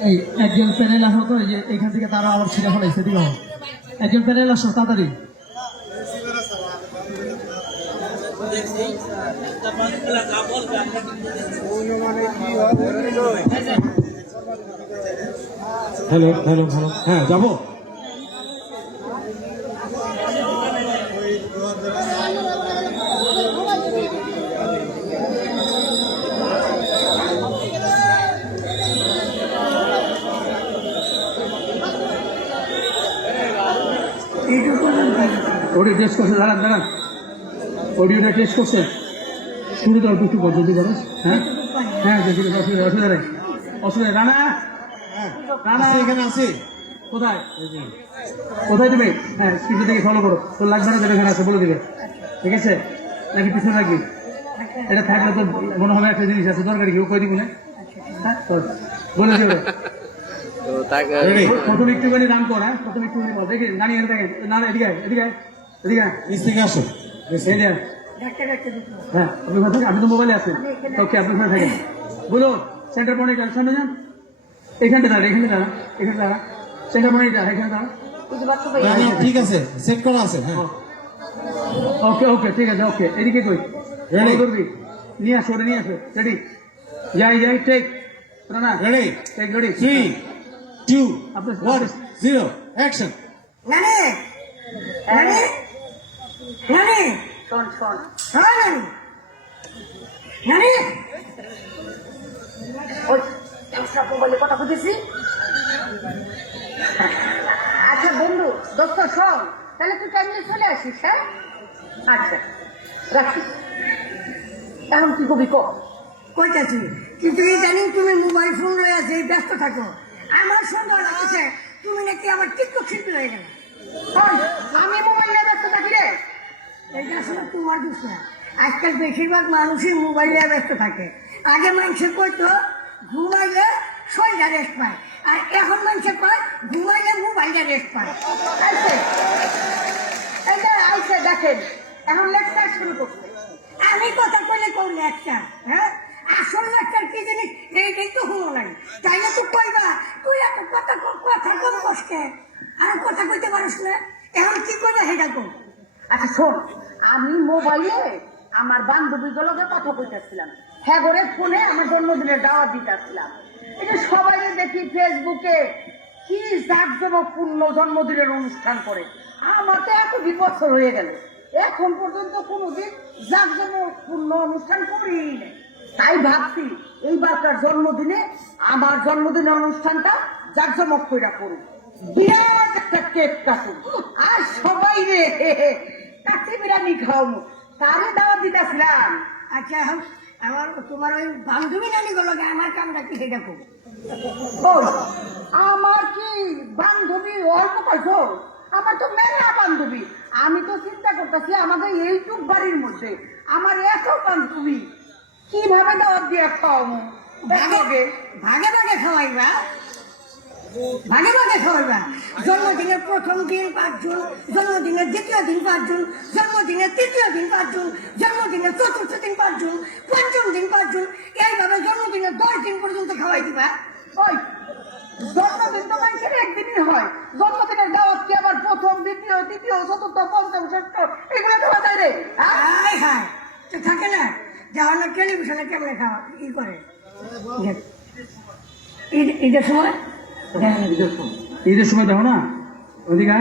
এই, একজন প্যানেল আসো তো যে এখান থেকে তারা আবার ছিঁড়ে ফেলাইছে হও। একজন প্যানেল আসো, তাড়াতাড়ি। Hello hello hello. হ্যাঁ যাব? অডিও টেস্ট করছে দাঁড়ান দাঁড়ান। অডিওটা টেস্ট করছে। শুরু তো অল্প একটু যদি করো হ্যাঁ? হ্যাঁ দেখি অসুবিধা অসুবিধা নেই। অসুবিধা রানা! রানা! এখানে আছি কোথায়? কোথায় তুমি? হ্যাঁ স্পিডে থেকে ফলো করো। তোর লাগবে না এখানে আছে বলে দিবে। ঠিক আছে? নাকি পিছনে রাখবি? এটা থাকলে তো মনে হবে একটা জিনিস আছে দরকারি কেউ কই দিবি না? হ্যাঁ। বলে দিবে। রেডি প্রথম একটুখানি নাম কর হ্যাঁ? প্রথম একটুখানি বল। দেখি গাড়ি এনে দেখেন। না না, এদিকে এদিকে এদিকে নিচ থেকে আসো। এই যে হ্যাঁ আপনি কোথায় আপনি তো মোবাইলে আছেন ওকে আপনি কোথায় থাকেন? বলো সেন্টার পয়েন্টে যান সামনে যান। এখানটা দাঁড়া এখানে দাঁড়া এখানে দাঁড়া। সেন্টার পয়েন্টে দাঁড়া এখানে দাঁড়া। ঠিক আছে সেট করা আছে হ্যাঁ। ওকে ওকে ঠিক আছে ওকে। এদিকে কই? রেডি করবি? নিয়ে আসো নিয়ে আসো। রেডি যাই যাই টেক না। Ready take ready three two one zero action নানি নানি নানি শোন শোন শোন নানি নানি ওই ক্যামেরা মোবাইলে কথা বুঝেছি আচ্ছা বন্ধু দোস্ত শোন তাহলে তুই টাইমে চলে আসিস হ্যাঁ? আচ্ছা রাখি এখন কি কবি কো? কইতাছি কিন্তু এই জানি তুমি মোবাইল ফোন রয়ে আছে ব্যস্ত থাকো আমার সন্দেহ লাগছে। তুমি নাকি আমার টিকটক শিল্পী হয়ে গেলে। আমি মোবাইল নিয়ে ব্যস্ত থাকি রে। এটা আসলে তোমার দোষ না আজকাল বেশিরভাগ মানুষই মোবাইল নিয়ে ব্যস্ত থাকে। আগে মানুষের কইতো ঘুমাইলে শরীরটা রেস্ট পায়। আর এখন মানুষের কয়, ঘুমাইলে মোবাইলটা রেস্ট পায়। এটা আইছে দেখেন। এখন লেকচার শুরু করছে। আমি কথা কইলে কোন লেকচার হ্যাঁ? আসল লেকচার কি এইটাই তো কইবা তুই কথা আর কথা কইতে পারিস না? এখন কি করবে আচ্ছা আমি মোবাইলে আমার বান্ধবী গুলোকে কথা কইতেছিলাম। হ্যাঁ করে ফোনে আমার জন্মদিনের দাওয়াত দিতেছিলাম। এই যে সবাই দেখি ফেসবুকে কি জাঁকজমকপূর্ণ জন্মদিনের অনুষ্ঠান করে। আমার তো এত বিপদ হয়ে গেল। এখন পর্যন্ত কোনোদিন জাঁকজমকপূর্ণ অনুষ্ঠান করিই নাই। তাই ভাবছি এইবারকার জন্মদিনে আমার জন্মদিনের অনুষ্ঠানটা জাঁকজমক কইরা করুন বিরাট একটা কেক কাটুন আর সবাই রে কাছে বিরিয়ানি খাওয়াবো তারে দাওয়াত দিতেছিলাম। আচ্ছা আমার তোমার ওই বান্ধবী জানি গেল আমার কামটা কি সেটা করব আমার কি বান্ধবী অল্প পাইছো আমার তো মেলা বান্ধবী। আমি তো চিন্তা করতেছি আমাদের এইটুক বাড়ির মধ্যে আমার এত বান্ধবী। কীভাবে দাওয়াত দিয়ে খাওয়াবো? ভাগে ভাগে ভাগে খাওয়াইবা। ভাগে ভাগে খাওয়াইবা। জন্মদিনের প্রথম দিন পাঁচজন জন্মদিনের দ্বিতীয় দিন পাঁচজন জন্মদিনের তৃতীয় দিন পাঁচজন জন্মদিনের চতুর্থ দিন পাঁচজন পঞ্চম দিন পাঁচজন এইভাবে জন্মদিনের দশ দিন পর্যন্ত খাওয়াই দিবা। ওই জন্মদিন তো মানুষের একদিনই হয়। জন্মদিনের দাওয়াত কি আবার প্রথম দ্বিতীয় তৃতীয় চতুর্থ পঞ্চম ষষ্ঠ এগুলো খাওয়া যায় রে হাই হাই তো থাকে না যাওয়ার না টেলিভিশনে কেমনে খাওয়া? ই করে। ঈদ- ঈদের সময় ঈদের সময়। দেখো না ওদিকে।